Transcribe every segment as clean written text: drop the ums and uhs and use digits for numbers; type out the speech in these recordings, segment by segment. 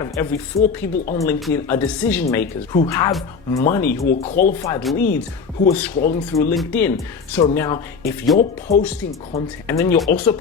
Of every 4 people on LinkedIn are decision makers who have money, who are qualified leads, who are scrolling through LinkedIn. So now if you're posting content and then you're also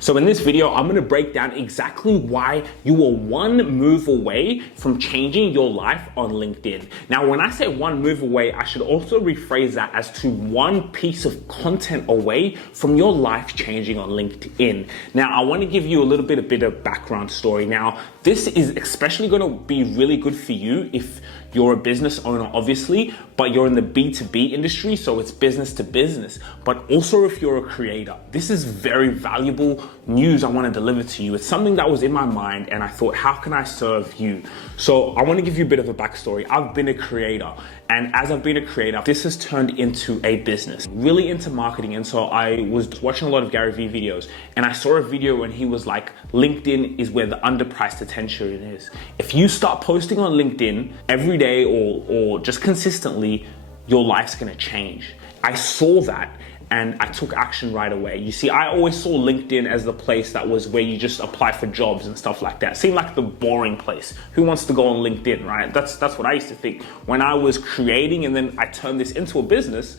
So in this video, I'm gonna break down exactly why you are one move away from changing your life on LinkedIn. Now, when I say one move away, I should also rephrase that as to one piece of content away from your life changing on LinkedIn. Now, I wanna give you a little bit of background story. Now, this is especially gonna be really good for you if you're a business owner, obviously, but you're in the B2B industry, so it's business to business. But also if you're a creator, this is very valuable news I want to deliver to you. It's something that was in my mind and I thought, how can I serve you? So I want to give you a bit of a backstory. I've been a creator, and as I've been a creator, this has turned into a business, really into marketing. And so I was watching a lot of Gary Vee videos, and I saw a video when he was like, LinkedIn is where the underpriced attention is. If you start posting on LinkedIn every day or just consistently, your life's gonna change. I saw that and I took action right away. You see, I always saw LinkedIn as the place that was where you just apply for jobs and stuff like that. It seemed like the boring place. Who wants to go on LinkedIn, right? That's what I used to think. When I was creating and then I turned this into a business,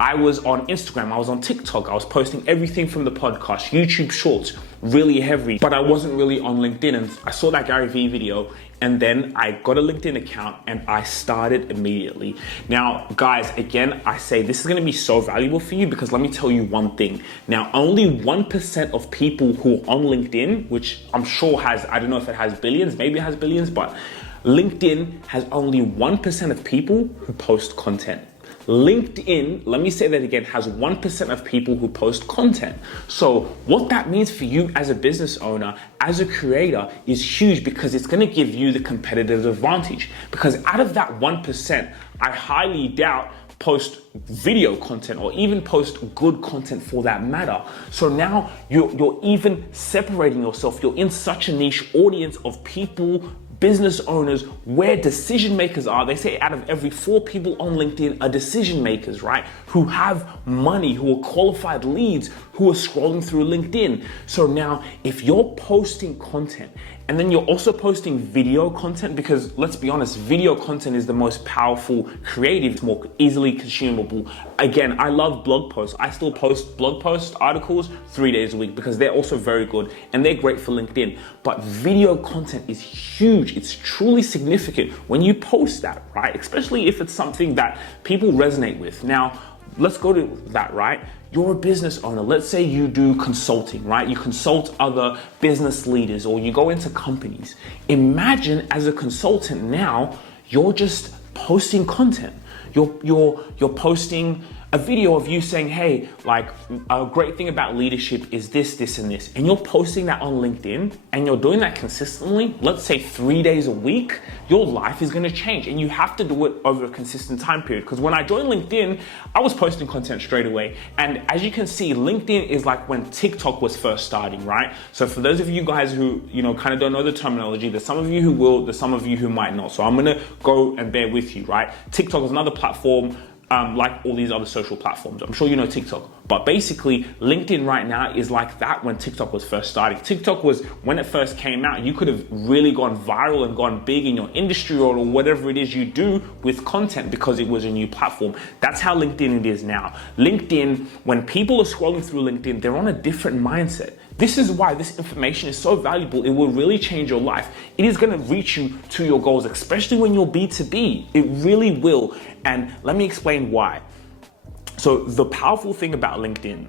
I was on Instagram, I was on TikTok, I was posting everything from the podcast, YouTube Shorts, really heavy, but I wasn't really on LinkedIn. And I saw that Gary Vee video, and then I got a LinkedIn account and I started immediately. Now, guys, again, I say this is gonna be so valuable for you because let me tell you one thing. Now, only 1% of people who are on LinkedIn, which I'm sure has, I don't know if it has billions, maybe it has billions, but LinkedIn has only 1% of people who post content. LinkedIn, let me say that again, has 1% of people who post content. So what that means for you as a business owner, as a creator, is huge because it's gonna give you the competitive advantage. Because out of that 1%, I highly doubt post video content or even post good content for that matter. So now you're even separating yourself. You're in such a niche audience of people, business owners, where decision makers are. They say out of every 4 people on LinkedIn are decision makers, right? Who have money, who are qualified leads, who are scrolling through LinkedIn. So now if you're posting content and then you're also posting video content, because let's be honest, video content is the most powerful creative, it's more easily consumable. Again, I love blog posts. I still post blog posts, articles 3 days a week because they're also very good and they're great for LinkedIn. But video content is huge. It's truly significant when you post that, right? Especially if it's something that people resonate with. Now, let's go to that, right? You're a business owner. Let's say you do consulting, right? You consult other business leaders or you go into companies. Imagine as a consultant now, you're just posting content. You're posting a video of you saying, hey, like a great thing about leadership is this, this, and this. And you're posting that on LinkedIn and you're doing that consistently, let's say 3 days a week, your life is gonna change. And you have to do it over a consistent time period. Because when I joined LinkedIn, I was posting content straight away. And as you can see, LinkedIn is like when TikTok was first starting, right? So for those of you guys who, kind of don't know the terminology, there's some of you who will, there's some of you who might not. So I'm gonna go and bear with you, right? TikTok is another platform, like all these other social platforms. I'm sure you know TikTok, but basically LinkedIn right now is like that when TikTok was first starting. TikTok was, when it first came out, you could have really gone viral and gone big in your industry or whatever it is you do with content because it was a new platform. That's how LinkedIn it is now. LinkedIn, when people are scrolling through LinkedIn, they're on a different mindset. This is why this information is so valuable. It will really change your life. It is gonna reach you to your goals, especially when you're B2B. It really will. And let me explain why. So the powerful thing about LinkedIn,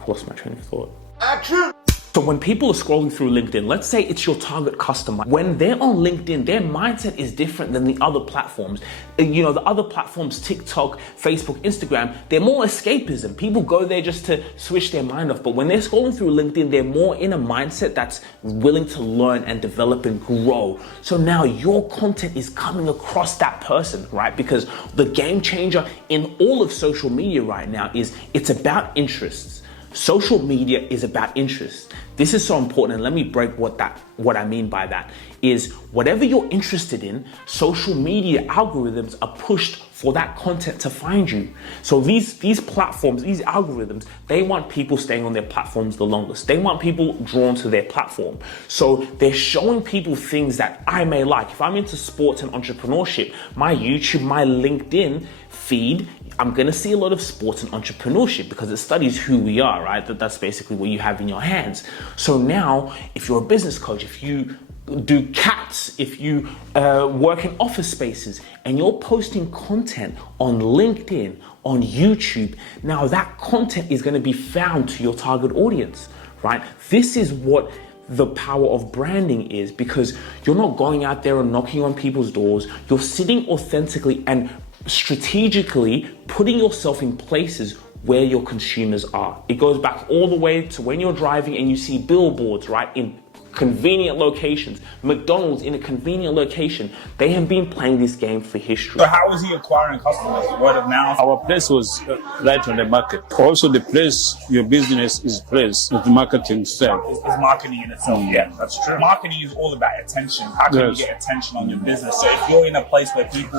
I lost my train of thought. Action! So when people are scrolling through LinkedIn, let's say it's your target customer. When they're on LinkedIn, their mindset is different than the other platforms. The other platforms, TikTok, Facebook, Instagram, they're more escapism. People go there just to switch their mind off. But when they're scrolling through LinkedIn, they're more in a mindset that's willing to learn and develop and grow. So now your content is coming across that person, right? Because the game changer in all of social media right now is it's about interests. Social media is about interest. This is so important, and let me break what I mean by that is whatever you're interested in, social media algorithms are pushed for that content to find you. So these platforms, these algorithms, they want people staying on their platforms the longest. They want people drawn to their platform. So they're showing people things that I may like. If I'm into sports and entrepreneurship, my YouTube, my LinkedIn feed, I'm gonna see a lot of sports and entrepreneurship because it studies who we are, right? That's basically what you have in your hands. So now, if you're a business coach, if you do cats, if you work in office spaces and you're posting content on LinkedIn, on YouTube, now that content is gonna be found to your target audience, right? This is what the power of branding is, because you're not going out there and knocking on people's doors. You're sitting authentically and strategically putting yourself in places where your consumers are. It goes back all the way to when you're driving and you see billboards, right, in convenient locations. McDonald's in a convenient location. They have been playing this game for history. So how was he acquiring customers? Word of mouth? Our place was right on the market. Also, the place, your business is placed with marketing itself. Is marketing in itself. Yeah, that's true. Marketing is all about attention. How can you get attention on your business? So if you're in a place where people,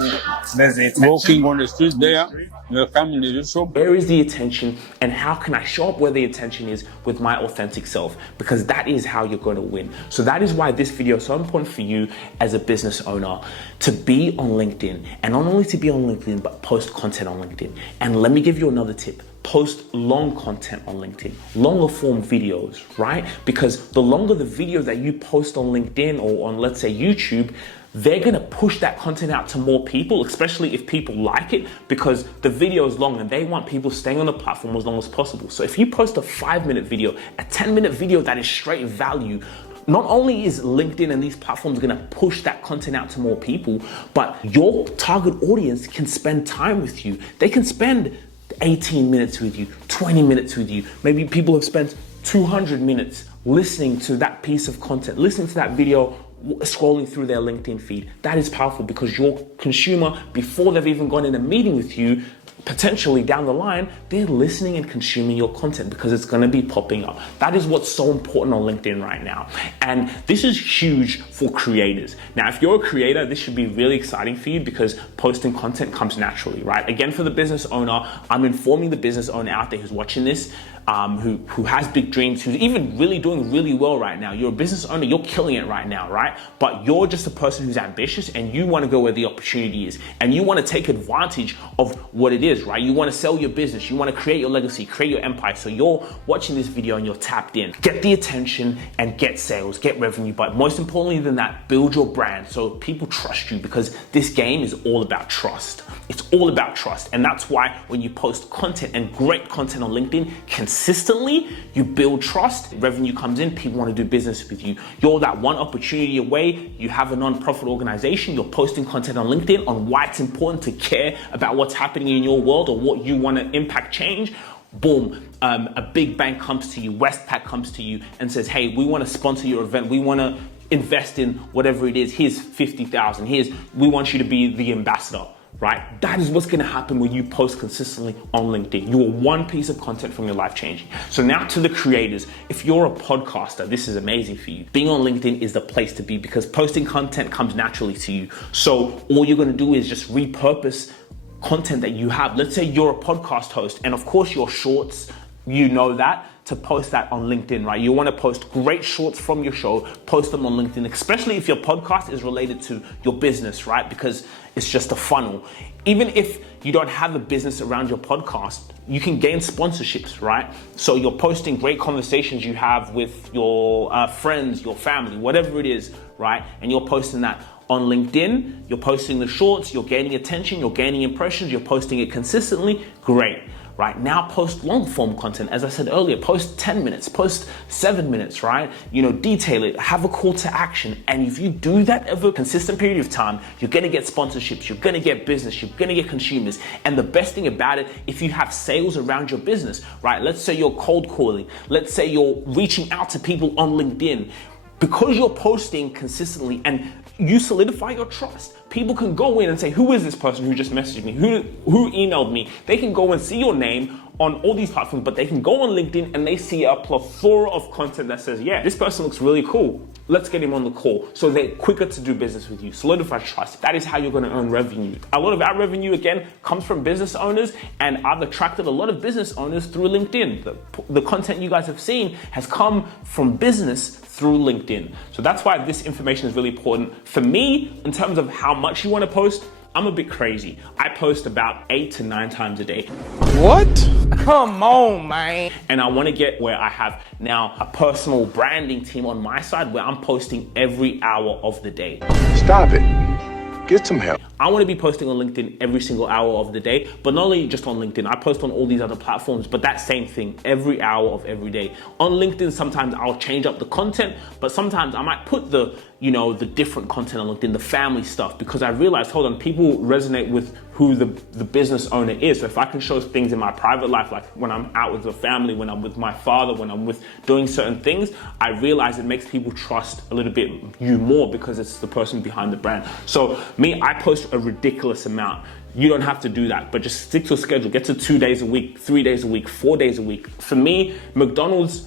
there's the attention. Walking on the street there, you're coming to the shop. Where is the attention, and how can I show up where the attention is with my authentic self? Because that is how you're going to win. So that is why this video is so important for you as a business owner, to be on LinkedIn, and not only to be on LinkedIn, but post content on LinkedIn. And let me give you another tip. Post long content on LinkedIn, longer form videos, right? Because the longer the video that you post on LinkedIn or on, let's say, YouTube, they're gonna push that content out to more people, especially if people like it, because the video is long and they want people staying on the platform as long as possible. So if you post a 5-minute video, a 10-minute video that is straight value, not only is LinkedIn and these platforms gonna push that content out to more people, but your target audience can spend time with you. They can spend 18 minutes with you, 20 minutes with you. Maybe people have spent 200 minutes listening to that piece of content, listening to that video, scrolling through their LinkedIn feed. That is powerful, because your consumer, before they've even gone in a meeting with you, potentially down the line, they're listening and consuming your content because it's going to be popping up. That is what's so important on LinkedIn right now. And this is huge for creators. Now, if you're a creator, this should be really exciting for you, because posting content comes naturally, right? Again, for the business owner, I'm informing the business owner out there who's watching this, who has big dreams, who's even really doing really well right now. You're a business owner, you're killing it right now, right? But you're just a person who's ambitious and you want to go where the opportunity is, and you want to take advantage of what it is, right? You want to sell your business, you want to create your legacy, create your empire. So you're watching this video and you're tapped in. Get the attention and get sales, get revenue, but most importantly than that, build your brand so people trust you, because this game is all about trust. It's all about trust. And that's why when you post content and great content on LinkedIn consistently, you build trust, revenue comes in, people want to do business with you. You're that one opportunity away. You have a non-profit organization, you're posting content on LinkedIn on why it's important to care about what's happening in your world or what you want to impact change. Boom, a big bank comes to you, Westpac comes to you and says, hey, we want to sponsor your event. We want to invest in whatever it is. Here's 50,000. We want you to be the ambassador. Right? That is what's gonna happen when you post consistently on LinkedIn. You are one piece of content from your life changing. So now to the creators, if you're a podcaster, this is amazing for you. Being on LinkedIn is the place to be, because posting content comes naturally to you. So all you're gonna do is just repurpose content that you have. Let's say you're a podcast host, and of course your shorts, you know that, to post that on LinkedIn, right? You want to post great shorts from your show, post them on LinkedIn, especially if your podcast is related to your business, right? Because it's just a funnel. Even if you don't have a business around your podcast, you can gain sponsorships, right? So you're posting great conversations you have with your friends, your family, whatever it is, right? And you're posting that on LinkedIn, you're posting the shorts, you're gaining attention, you're gaining impressions, you're posting it consistently, great. Right now, post long form content. As I said earlier, post 10 minutes, post 7 minutes, right? Detail it, have a call to action. And if you do that over a consistent period of time, you're gonna get sponsorships, you're gonna get business, you're gonna get consumers. And the best thing about it, if you have sales around your business, right? Let's say you're cold calling. Let's say you're reaching out to people on LinkedIn. Because you're posting consistently and you solidify your trust, people can go in and say, who is this person who just messaged me? Who emailed me? They can go and see your name on all these platforms, but they can go on LinkedIn and they see a plethora of content that says, yeah, this person looks really cool. Let's get him on the call. So they're quicker to do business with you. Solidify trust. That is how you're going to earn revenue. A lot of our revenue, again, comes from business owners, and I've attracted a lot of business owners through LinkedIn. The content you guys have seen has come from business through LinkedIn. So that's why this information is really important. For me, in terms of how much you want to post, I'm a bit crazy. I post about 8 to 9 times a day. What? Come on, man. And I want to get where I have now a personal branding team on my side where I'm posting every hour of the day. Stop it. Get some help. I want to be posting on LinkedIn every single hour of the day, but not only just on LinkedIn, I post on all these other platforms, but that same thing every hour of every day. On LinkedIn, sometimes I'll change up the content, but sometimes I might put the different content on LinkedIn, the family stuff, because I realized, hold on, people resonate with who the business owner is. So if I can show things in my private life, like when I'm out with the family, when I'm with my father, when I'm with doing certain things, I realize it makes people trust a little bit you more because it's the person behind the brand. So me, I post a ridiculous amount. You don't have to do that, but just stick to a schedule. Get to 2 days a week, 3 days a week, 4 days a week. For me, McDonald's,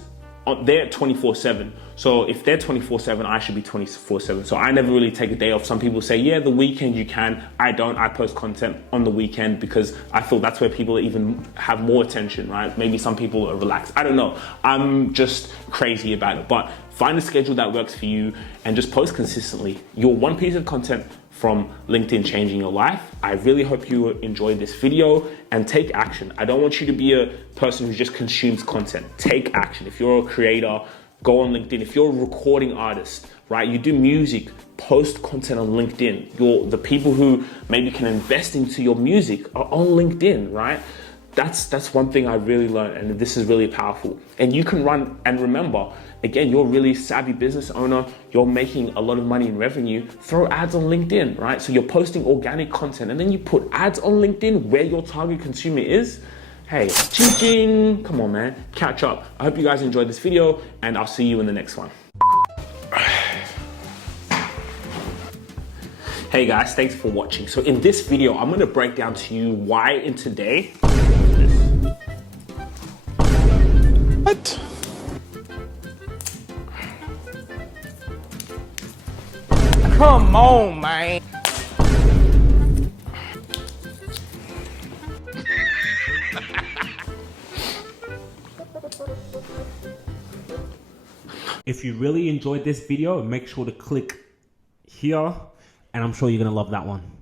they're 24/7. So if they're 24/7, I should be 24/7. So I never really take a day off. Some people say, yeah, the weekend you can. I don't. I post content on the weekend because I feel that's where people even have more attention, right? Maybe some people are relaxed. I don't know. I'm just crazy about it. But find a schedule that works for you and just post consistently. Your one piece of content from LinkedIn changing your life. I really hope you enjoyed this video and take action. I don't want you to be a person who just consumes content. Take action. If you're a creator, go on LinkedIn. If you're a recording artist, right, you do music, post content on LinkedIn. The people who maybe can invest into your music are on LinkedIn, right? That's one thing I really learned, and this is really powerful. And you can run, and remember, again, you're a really savvy business owner, you're making a lot of money in revenue, throw ads on LinkedIn, right? So you're posting organic content, and then you put ads on LinkedIn where your target consumer is. Hey, ching, come on, man, catch up. I hope you guys enjoyed this video, and I'll see you in the next one. Hey guys, thanks for watching. So in this video, I'm gonna break down to you why in today. What? Come on, man. If you really enjoyed this video, make sure to click here, and I'm sure you're gonna love that one.